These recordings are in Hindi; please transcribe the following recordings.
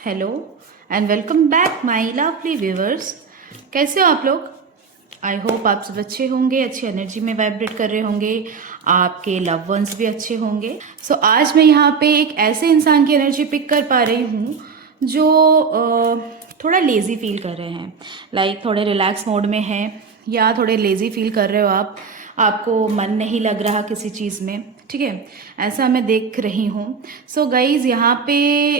Hello and welcome back my lovely viewers. कैसे हो आप लोग? आई होप आप सब अच्छे होंगे, अच्छी एनर्जी में वाइब्रेट कर रहे होंगे, आपके लव वंस भी अच्छे होंगे। आज मैं यहाँ पे एक ऐसे इंसान की एनर्जी पिक कर पा रही हूँ जो थोड़ा लेज़ी फील कर रहे हैं, लाइक थोड़े रिलैक्स मोड में हैं या थोड़े लेज़ी फील कर रहे हो आप, आपको मन नहीं लग रहा किसी चीज़ में, ठीक है, ऐसा मैं देख रही हूँ। सो गाइज यहाँ पे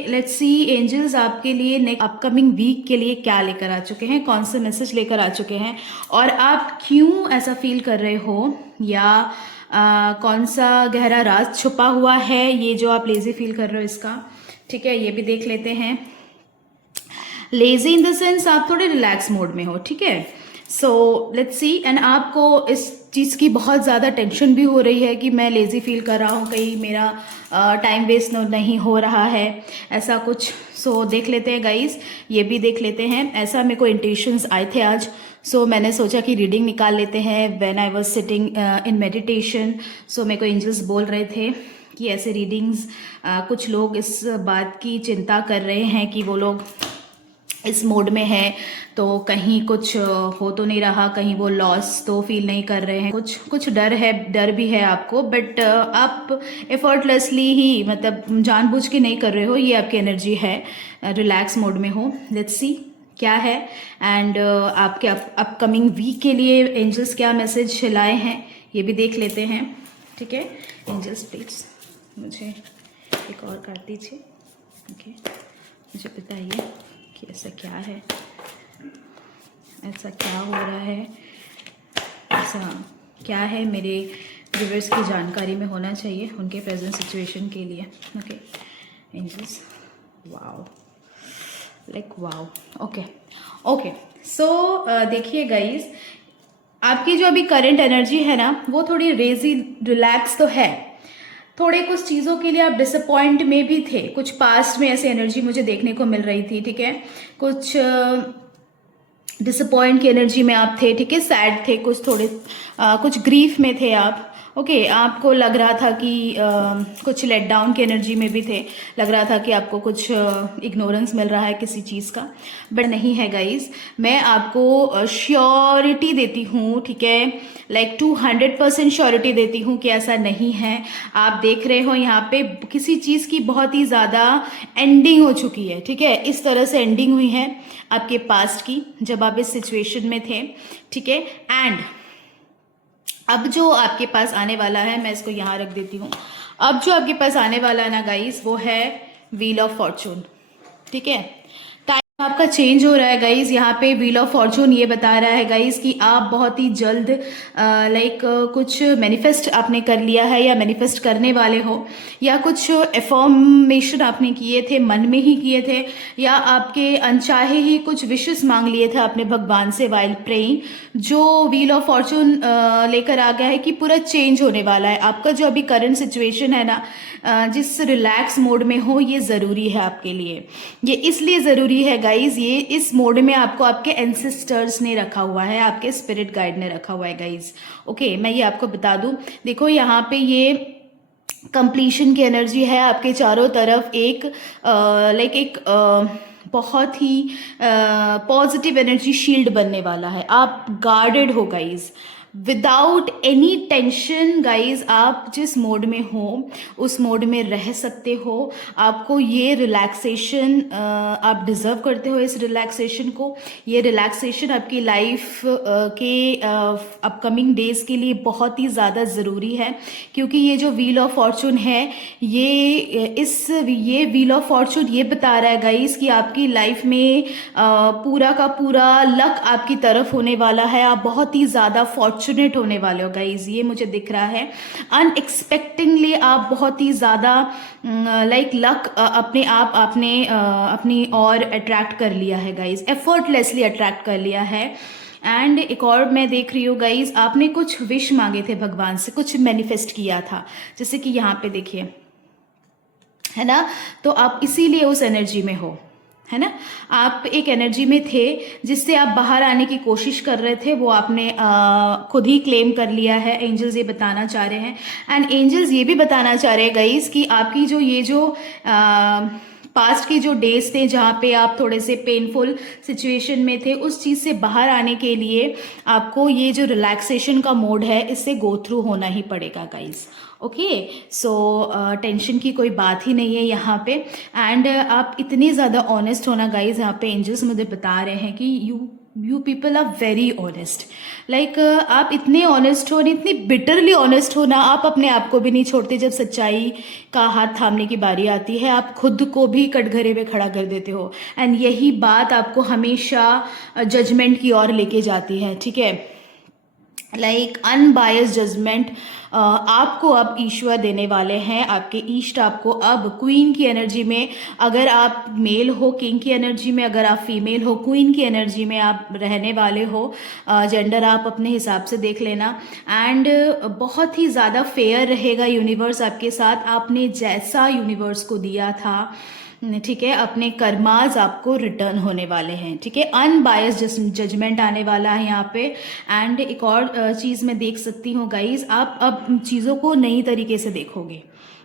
लेट्स सी एंजल्स आपके लिए नेक्स्ट अपकमिंग वीक के लिए क्या लेकर आ चुके हैं, कौन से मैसेज लेकर आ चुके हैं और आप क्यों ऐसा फील कर रहे हो, या कौन सा गहरा राज छुपा हुआ है ये जो आप लेजी फील कर रहे हो इसका, ठीक है, ये भी देख लेते हैं। लेजी इन द सेंस आप थोड़े रिलैक्स मोड में हो, ठीक है। सो लेट्स सी, एंड आपको इस चीज़ की बहुत ज़्यादा टेंशन भी हो रही है कि मैं लेज़ी फील कर रहा हूँ, कहीं मेरा टाइम वेस्ट नहीं हो रहा है, ऐसा कुछ। सो देख लेते हैं गाइस, ये भी देख लेते हैं। ऐसा मेरे को इंट्यूशंस आए थे आज, सो मैंने सोचा कि रीडिंग निकाल लेते हैं। When I was sitting in meditation, so मेरे को एंजल्स बोल रहे थे कि ऐसे रीडिंग्स, कुछ लोग इस बात की चिंता कर रहे हैं कि वो लोग इस मोड में है तो कहीं कुछ हो तो नहीं रहा, कहीं वो लॉस तो फील नहीं कर रहे हैं, कुछ कुछ डर है, डर भी है आपको, बट आप एफर्टलेसली ही, मतलब जानबूझ के नहीं कर रहे हो, ये आपकी एनर्जी है, रिलैक्स मोड में हो। लेट्स सी क्या है, एंड आपके अपकमिंग वीक के लिए एंजल्स क्या मैसेज लाए हैं ये भी देख लेते हैं, ठीक है। एंजल्स प्लीज मुझे एक और कार्ड दीजिए, ओके। मुझे बताइए कि ऐसा क्या है, ऐसा क्या हो रहा है, ऐसा क्या है मेरे व्यूअर्स की जानकारी में होना चाहिए उनके प्रेजेंट सिचुएशन के लिए, okay. Angels, wow, like wow, okay okay. So देखिए गाइस, आपकी जो अभी करंट एनर्जी है ना, वो थोड़ी रेजी रिलैक्स तो है, थोड़े कुछ चीज़ों के लिए आप डिसअपॉइंट में भी थे, कुछ पास्ट में ऐसी एनर्जी मुझे देखने को मिल रही थी, ठीक है। कुछ डिसअपॉइंट की एनर्जी में आप थे, ठीक है, सैड थे, कुछ थोड़े कुछ ग्रीफ में थे आप, ओके। आपको लग रहा था कि कुछ लेट डाउन की एनर्जी में भी थे, लग रहा था कि आपको कुछ इग्नोरेंस मिल रहा है किसी चीज़ का, बट नहीं है गाइज। मैं आपको श्योरिटी देती हूँ, ठीक है, लाइक 200% श्योरिटी देती हूँ कि ऐसा नहीं है। आप देख रहे हो यहाँ पे किसी चीज़ की बहुत ही ज़्यादा एंडिंग हो चुकी है, ठीक है, इस तरह से एंडिंग हुई है आपके पास्ट की जब आप इस सिचुएशन में थे, ठीक है। एंड अब जो आपके पास आने वाला है, मैं इसको यहाँ रख देती हूँ, अब जो आपके पास आने वाला है ना गाइस, वो है व्हील ऑफ फॉर्चून, ठीक है। टाइम आपका चेंज हो रहा है गाइस, यहाँ पे व्हील ऑफ फॉर्चून ये बता रहा है गाइस कि आप बहुत ही जल्द कुछ मैनिफेस्ट आपने कर लिया है या मैनिफेस्ट करने वाले हो, या कुछ एफर्मेशन आपने किए थे, मन में ही किए थे, या आपके अनचाहे ही कुछ विशेस मांग लिए थे अपने भगवान से वाइल प्रेइंग। जो व्हील ऑफ फॉर्चून लेकर आ गया है कि पूरा चेंज होने वाला है आपका जो अभी करंट सिचुएशन है ना, जिस रिलैक्स मोड में हो, ये ज़रूरी है आपके लिए। ये इसलिए ज़रूरी है गाइज, ये इस मोड में आपको आपके एंसेस्टर्स ने रखा हुआ है, आपके स्पिरिट गाइड ने रखा हुआ है गाइज, ओके। मैं ये आपको बता दूं, देखो यहाँ पे ये कंप्लीशन की एनर्जी है आपके चारों तरफ, एक बहुत ही पॉजिटिव एनर्जी शील्ड बनने वाला है। आप गार्डेड हो guys, without any tension guys, आप जिस मोड में हो उस मोड में रह सकते हो। आपको ये रिलैक्सेशन, आप डिजर्व करते हो इस रिलैक्सेशन को। ये रिलैक्सेशन आपकी लाइफ के अपकमिंग डेज के लिए बहुत ही ज़्यादा ज़रूरी है, क्योंकि ये जो व्हील ऑफ फॉर्चून है, ये व्हील ऑफ फॉर्चून ये बता रहा है गाइज कि आपकी लाइफ में पूरा का पूरा लक आपकी तरफ होने वाला है, आप बहुत ही ज़्यादा फॉर्चुनेट होने वाले हो गाइज, ये मुझे दिख रहा है। अनएक्सपेक्टेडली आप बहुत ही ज़्यादा लक अपने आप आपने अपनी और अट्रैक्ट कर लिया है गाइज, एफर्टलेसली अट्रैक्ट कर लिया है। एंड एक और मैं देख रही हूँ गाइज, आपने कुछ विश मांगे थे भगवान से, कुछ मैनिफेस्ट किया था, जैसे कि यहाँ पे देखिए, है ना, तो आप इसीलिए उस एनर्जी में हो, है ना। आप एक एनर्जी में थे जिससे आप बाहर आने की कोशिश कर रहे थे, वो आपने खुद ही क्लेम कर लिया है, एंजल्स ये बताना चाह रहे हैं। एंड एंजल्स ये भी बताना चाह रहे हैं गाइस कि आपकी जो ये जो पास्ट के जो डेज थे जहाँ पे आप थोड़े से पेनफुल सिचुएशन में थे, उस चीज़ से बाहर आने के लिए आपको ये जो रिलैक्सेशन का मोड है इससे गो थ्रू होना ही पड़ेगा गाइस। ओके, सो टेंशन की कोई बात ही नहीं है यहाँ पे। एंड आप इतने ज़्यादा ऑनेस्ट होना गाइस, यहाँ पे एंजल्स मुझे बता रहे हैं कि you people are very honest. Like आप इतने ऑनेस्ट हो, इतनी बिटरली ऑनेस्ट हो ना, आप अपने आप को भी नहीं छोड़ते। जब सच्चाई का हाथ थामने की बारी आती है आप खुद को भी कटघरे में खड़ा कर देते हो। एंड यही बात आपको हमेशा जजमेंट की ओर लेके जाती है, ठीक है। लाइक अनबायस्ड जजमेंट आपको अब ईश्वर देने वाले हैं। आपके ईष्ट आपको अब क्वीन की एनर्जी में, अगर आप मेल हो किंग की एनर्जी में, अगर आप फीमेल हो क्वीन की एनर्जी में आप रहने वाले हो। जेंडर आप अपने हिसाब से देख लेना। एंड बहुत ही ज़्यादा फेयर रहेगा यूनिवर्स आपके साथ। आपने जैसा यूनिवर्स को दिया था, ठीक है, अपने कर्माज आपको रिटर्न होने वाले हैं, ठीक है। अनबायस्ड जजमेंट आने वाला है यहाँ पे। एंड एक और चीज़ मैं देख सकती हूँ गाइज, आप अब चीज़ों को नई तरीके से देखोगे।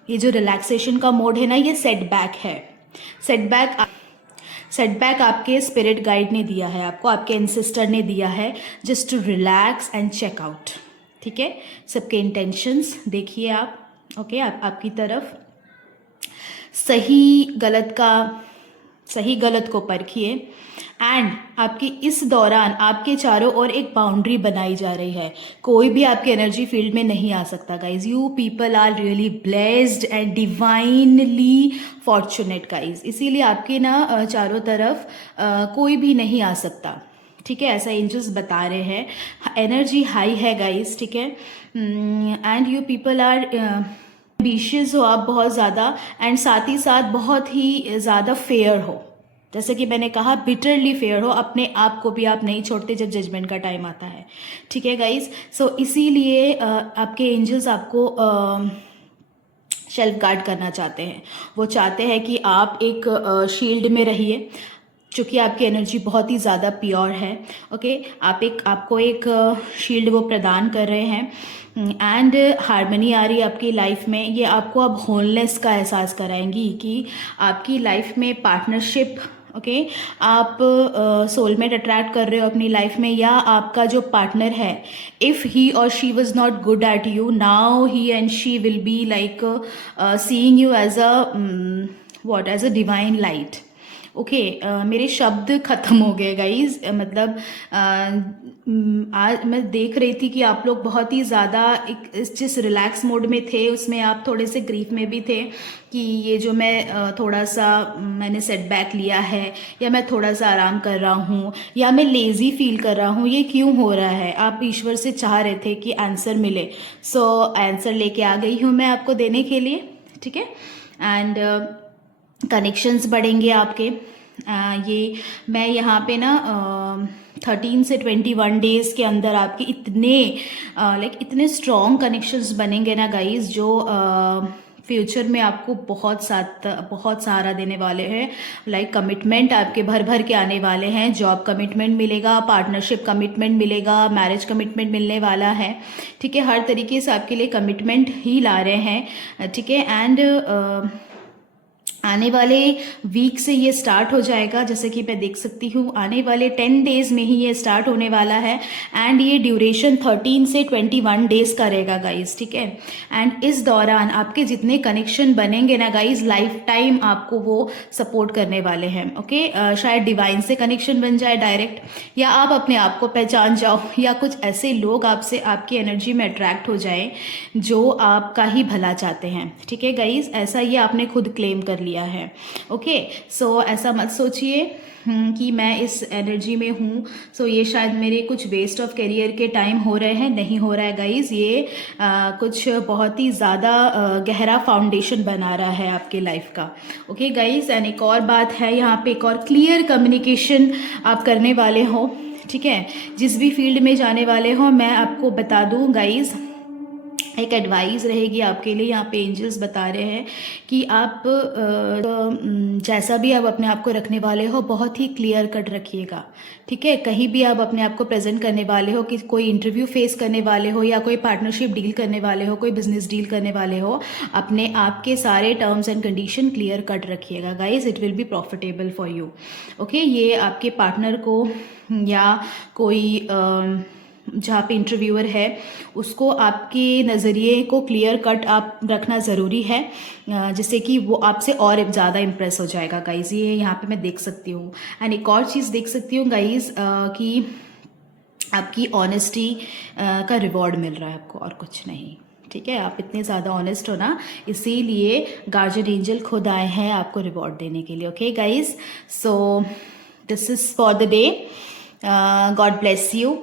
ये जो रिलैक्सेशन का मोड है ना, ये सेटबैक है। सेटबैक आपके स्पिरिट गाइड ने दिया है आपको, आपके एंसेस्टर ने दिया है, just to relax and check out, ठीक है। सबके इंटेंशंस देखिए आप, ओके, आपकी तरफ सही गलत को परखिए। एंड आपकी इस दौरान आपके चारों ओर एक बाउंड्री बनाई जा रही है। कोई भी आपके एनर्जी फील्ड में नहीं आ सकता guys. You people are really blessed and divinely fortunate guys. इसीलिए आपके ना चारों तरफ कोई भी नहीं आ सकता, ठीक है, ऐसा एंजल्स बता रहे हैं। एनर्जी हाई है गाइज, ठीक है। And you people are ambitious हो आप बहुत ज़्यादा, एंड साथ ही साथ बहुत ही ज़्यादा फेयर हो। जैसे कि मैंने कहा, बिटरली फेयर हो। अपने आप को भी आप नहीं छोड़ते जब जजमेंट का टाइम आता है, ठीक है गाइज। सो इसीलिए आपके एंजल्स आपको सेल्फ गार्ड करना चाहते हैं। वो चाहते हैं कि आप एक शील्ड में रहिए, चूँकि आपकी एनर्जी बहुत ही ज़्यादा प्योर है, ओके। आपको एक शील्ड वो प्रदान कर रहे हैं। एंड हार्मनी आ रही है आपकी लाइफ में। ये आपको अब होलनेस का एहसास कराएंगी कि आपकी लाइफ में पार्टनरशिप, ओके, आप सोलमेट अट्रैक्ट कर रहे हो अपनी लाइफ में, या आपका जो पार्टनर है, इफ़ ही और she was not good at you, now he and she will be like seeing you as a divine light. Okay, मेरे शब्द ख़त्म हो गए गाइज। मतलब आज मैं देख रही थी कि आप लोग बहुत ही ज़्यादा जिस रिलैक्स मोड में थे उसमें आप थोड़े से ग्रीफ में भी थे कि ये जो मैं थोड़ा सा मैंने सेटबैक लिया है, या मैं थोड़ा सा आराम कर रहा हूँ, या मैं लेज़ी फील कर रहा हूँ, ये क्यों हो रहा है। आप ईश्वर से चाह रहे थे कि आंसर मिले। सो आंसर लेके आ गई हूँ मैं आपको देने के लिए, ठीक है। एंड कनेक्शंस बढ़ेंगे आपके। ये मैं यहाँ पे ना 13 से 21 डेज के अंदर आपके इतने स्ट्रॉन्ग कनेक्शंस बनेंगे ना गाइज, जो फ्यूचर में आपको बहुत सहारा देने वाले हैं। लाइक कमिटमेंट आपके भर भर के आने वाले हैं। जॉब कमिटमेंट मिलेगा, पार्टनरशिप कमिटमेंट मिलेगा, मैरिज कमिटमेंट मिलने वाला है, ठीक है। हर तरीके से आपके लिए कमिटमेंट ही ला रहे हैं, ठीक है। एंड आने वाले वीक से ये स्टार्ट हो जाएगा, जैसे कि मैं देख सकती हूँ आने वाले 10 डेज में ही ये स्टार्ट होने वाला है। एंड ये ड्यूरेशन 13 से 21 डेज का रहेगा गाइज, ठीक है। एंड इस दौरान आपके जितने कनेक्शन बनेंगे ना गाइज, लाइफ टाइम आपको वो सपोर्ट करने वाले हैं, ओके। शायद डिवाइन से कनेक्शन बन जाए डायरेक्ट, या आप अपने आप को पहचान जाओ, या कुछ ऐसे लोग आपसे आपकी एनर्जी में अट्रैक्ट हो जाए जो आपका ही भला चाहते हैं, ठीक है गाइज। ऐसा ये आपने खुद क्लेम कर लिया है, ओके। सो ऐसा मत सोचिए कि मैं इस एनर्जी में हूँ, सो ये शायद मेरे कुछ वेस्ट ऑफ करियर के टाइम हो रहे हैं। नहीं हो रहा है गाइज, ये कुछ बहुत ही ज़्यादा गहरा फाउंडेशन बना रहा है आपके लाइफ का, ओके गाइज। एंड एक और बात है यहाँ पे, एक और क्लियर कम्युनिकेशन आप करने वाले हो, ठीक है। जिस भी फील्ड में जाने वाले हो, मैं आपको बता दूँ गाइज, एक एडवाइस रहेगी आपके लिए। यहाँ पे एंजल्स बता रहे हैं कि आप जैसा भी आप अपने आप को रखने वाले हो बहुत ही क्लियर कट रखिएगा, ठीक है। कहीं भी आप अपने आप को प्रेजेंट करने वाले हो, कि कोई इंटरव्यू फेस करने वाले हो या कोई पार्टनरशिप डील करने वाले हो, कोई बिजनेस डील करने वाले हो, अपने आप के सारे terms and condition clear cut रखिएगा guys. It will be profitable for you, okay. ये आपके पार्टनर को या कोई जहाँ पे इंटरव्यूअर है उसको आपके नज़रिए को क्लियर कट आप रखना ज़रूरी है, जिससे कि वो आपसे और ज़्यादा इम्प्रेस हो जाएगा गाइज़। ये यहाँ पे मैं देख सकती हूँ। एंड एक और चीज़ देख सकती हूँ गाइज़ कि आपकी ऑनेस्टी का रिवॉर्ड मिल रहा है आपको, और कुछ नहीं, ठीक है। आप इतने ज़्यादा ऑनेस्ट हो ना, इसीलिए गार्जियन एंजल खुद आए हैं आपको रिवॉर्ड देने के लिए, okay guys. So this is for the day. God bless you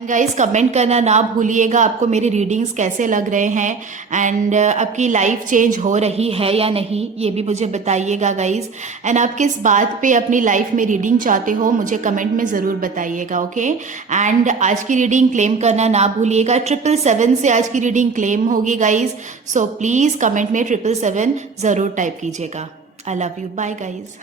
guys. Comment करना ना भूलिएगा आपको मेरी रीडिंग्स कैसे लग रहे हैं, एंड आपकी लाइफ चेंज हो रही है या नहीं ये भी मुझे बताइएगा गाइस। एंड आप किस बात पे अपनी लाइफ में रीडिंग चाहते हो मुझे कमेंट में ज़रूर बताइएगा, ओके। एंड आज की रीडिंग क्लेम करना ना भूलिएगा। 777 से आज की रीडिंग क्लेम होगी गाइज। सो प्लीज़ कमेंट में 777 ज़रूर टाइप कीजिएगा। I love you, bye guys.